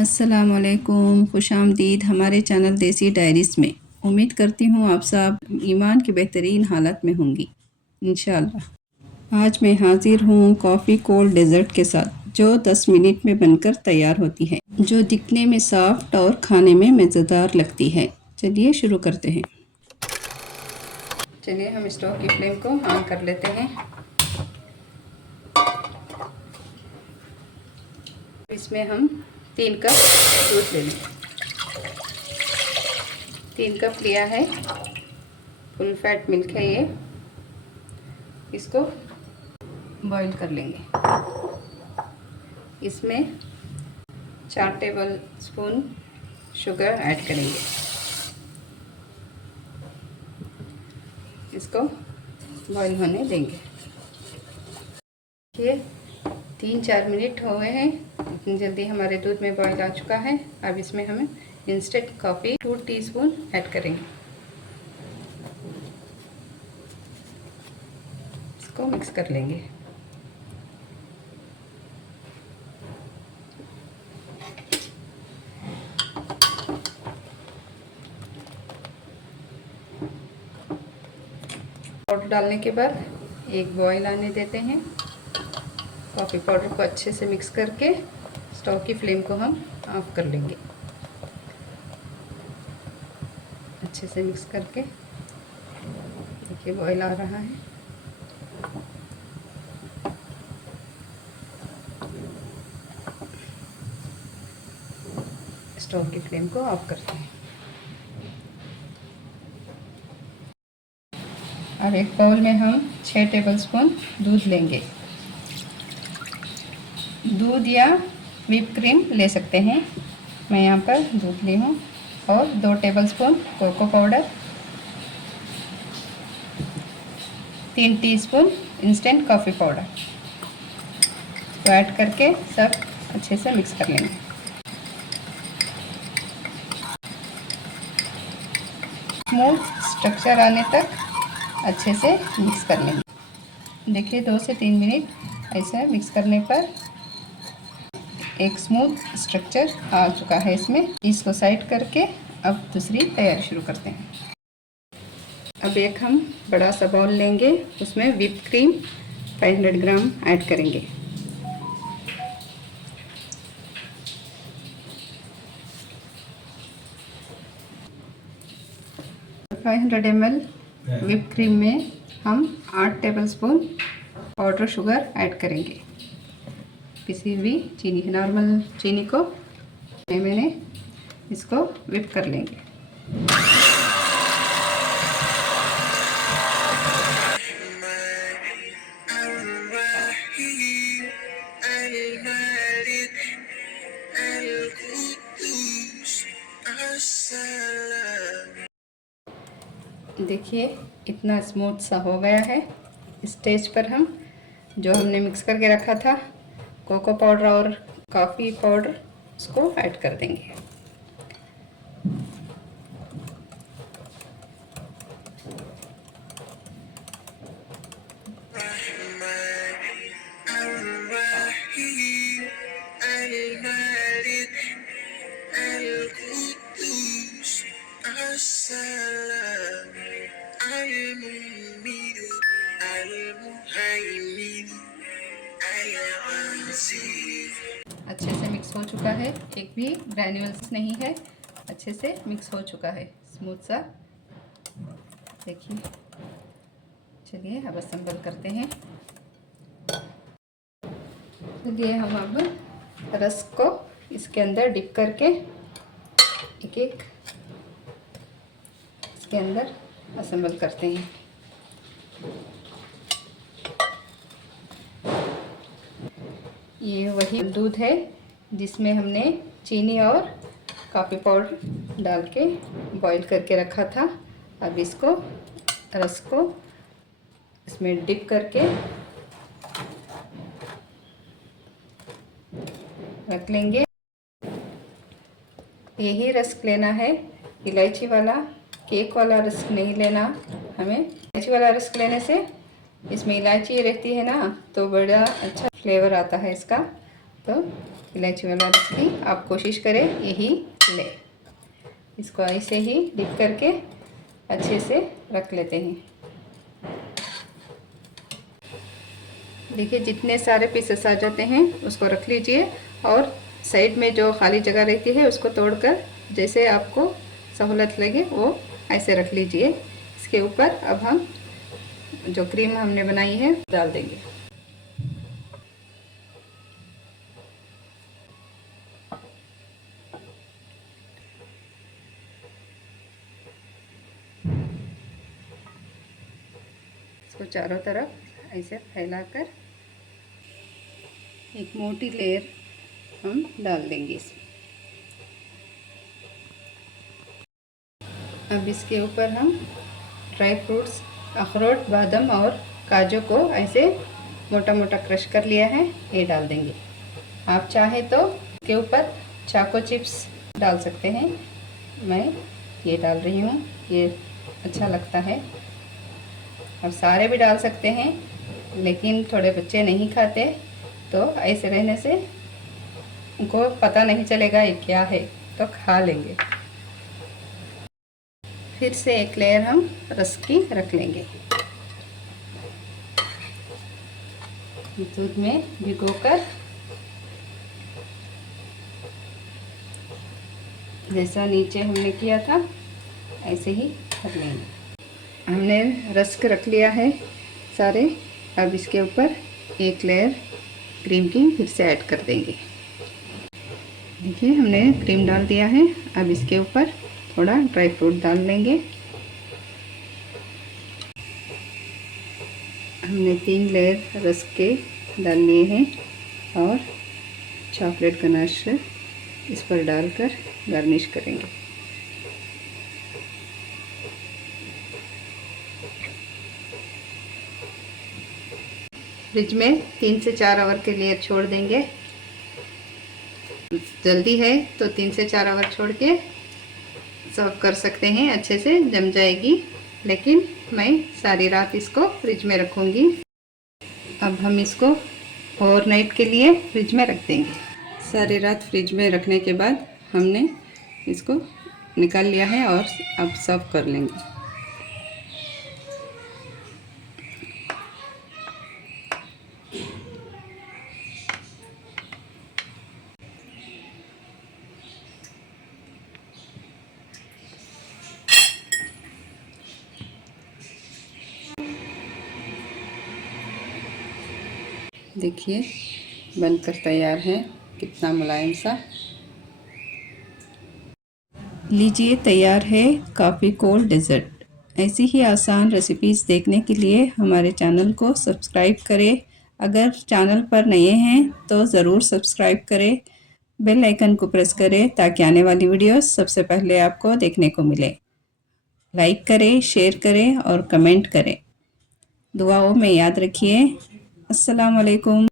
अस्सलामुअलैकुम, खुशामदीद हमारे चैनल देसी डायरीज़ में। उम्मीद करती हूँ आप सब ईमान की बेहतरीन हालत में होंगी इंशाअल्लाह। आज मैं हाजिर हूँ कॉफ़ी कोल्ड डेज़र्ट के साथ, जो 10 मिनट में बनकर तैयार होती है, जो दिखने में सॉफ्ट और खाने में मज़ेदार लगती है। चलिए शुरू करते हैं। चलिए हम स्टोव की फ्लेम को ऑन कर लेते हैं। इसमें हम 3 कप दूध ले लेंगे। 3 कप लिया है, फुल फैट मिल्क है ये। इसको बॉईल कर लेंगे। इसमें 4 टेबल स्पून शुगर ऐड करेंगे। इसको बॉईल होने देंगे। ये 3-4 मिनट हो गए हैं। इतनी जल्दी हमारे दूध में बॉईल आ चुका है। अब इसमें हम इंस्टेंट कॉफ़ी 2 टीस्पून ऐड करेंगे। इसको मिक्स कर लेंगे। पाउडर डालने के बाद एक बॉईल आने देते हैं। कॉफ़ी पाउडर को अच्छे से मिक्स करके स्टोव की फ्लेम को हम ऑफ कर लेंगे। अच्छे से मिक्स करके देखिए बॉईल आ रहा है। स्टोव की फ्लेम को ऑफ करते हैं। अब एक बाउल में हम 6 टेबलस्पून दूध लेंगे। दूध या व्हिप क्रीम ले सकते हैं। मैं यहाँ पर दूध ली हूँ। और 2 tablespoon cocoa powder, 3 teaspoon instant coffee powder तो ऐड करके सब अच्छे से मिक्स कर लेंगे। स्मूथ स्ट्रक्चर आने तक अच्छे से मिक्स कर लेंगे। देखिए 2 से 3 मिनट ऐसे मिक्स करने पर एक स्मूथ स्ट्रक्चर आ चुका है। इसमें इसको साइड करके अब दूसरी तैयारी शुरू करते हैं। अब एक हम बड़ा सा बाउल लेंगे, उसमें व्हिप क्रीम 500 ग्राम ऐड करेंगे। $500 ml व्हिप क्रीम में हम 8 टेबलस्पून पाउडर शुगर ऐड करेंगे। पिसी हुई चीनी, नॉर्मल चीनी को मैंने इसको व्हिप कर लेंगे। देखिए इतना स्मूथ सा हो गया है। इस स्टेज पर हम जो हमने मिक्स करके रखा था कोको पाउडर और कॉफ़ी पाउडर, उसको ऐड कर देंगे। अच्छे से मिक्स हो चुका है, एक भी ग्रैन्यूल्स नहीं है, अच्छे से मिक्स हो चुका है, स्मूथ सा। देखिए चलिए अब असेंबल करते हैं। चलिए हम अब रस को इसके अंदर डिप करके एक एक इसके अंदर असेंबल करते हैं। ये वही दूध है जिसमें हमने चीनी और कॉफ़ी पाउडर डाल के बॉईल करके रखा था। अब इसको रस को इसमें डिप करके रख लेंगे। यही रस्क लेना है, इलायची वाला, केक वाला रस्क नहीं लेना हमें। इलायची वाला रस्क लेने से इसमें इलायची रहती है ना, तो बड़ा अच्छा फ्लेवर आता है इसका। तो इलायची वाला रेसिपी आप कोशिश करें यही ले। इसको ऐसे ही डिप करके अच्छे से रख लेते हैं। देखिए जितने सारे पीसेस आ जाते हैं उसको रख लीजिए और साइड में जो खाली जगह रहती है उसको तोड़कर जैसे आपको सहूलत लगे वो ऐसे रख लीजिए। इसके ऊपर अब हम जो क्रीम हमने बनाई है डाल देंगे। इसको चारों तरफ ऐसे फैलाकर एक मोटी लेयर हम डाल देंगे इसमें। अब इसके ऊपर हम ड्राई फ्रूट्स अखरोट बादाम और काजू को ऐसे मोटा मोटा क्रश कर लिया है ये डाल देंगे। आप चाहे तो इसके ऊपर चाको चिप्स डाल सकते हैं, मैं ये डाल रही हूँ, ये अच्छा लगता है। अब सारे भी डाल सकते हैं लेकिन थोड़े बच्चे नहीं खाते तो ऐसे रहने से उनको पता नहीं चलेगा ये क्या है तो खा लेंगे। फिर से एक लेयर हम रस की रख लेंगे। दूध में भिगोकर जैसा नीचे हमने किया था ऐसे ही कर लेंगे। हमने रस्क रख लिया है सारे। अब इसके ऊपर एक लेयर क्रीम की फिर से ऐड कर देंगे। देखिए हमने क्रीम डाल दिया है। अब इसके ऊपर थोड़ा ड्राई फ्रूट डाल लेंगे। हमने 3 लेयर रस्क के डाल लिए हैं और चॉकलेट गनाश इस पर डालकर गार्निश करेंगे। फ्रिज में 3 से 4 आवर के लिए छोड़ देंगे। जल्दी है तो 3 से 4 आवर छोड़ के सर्व कर सकते हैं, अच्छे से जम जाएगी। लेकिन मैं सारी रात इसको फ्रिज में रखूँगी। अब हम इसको ओवरनाइट के लिए फ्रिज में रख देंगे। सारी रात फ्रिज में रखने के बाद हमने इसको निकाल लिया है और अब सर्व कर लेंगे। देखिए बनकर तैयार है, कितना मुलायम सा। लीजिए तैयार है कॉफ़ी कोल्ड डेजर्ट। ऐसी ही आसान रेसिपीज़ देखने के लिए हमारे चैनल को सब्सक्राइब करें। अगर चैनल पर नए हैं तो ज़रूर सब्सक्राइब करें, बेल आइकन को प्रेस करें ताकि आने वाली वीडियोस सबसे पहले आपको देखने को मिले। लाइक करें, शेयर करें और कमेंट करें। दुआओं में याद रखिए। अस्सलाम वालेकुम।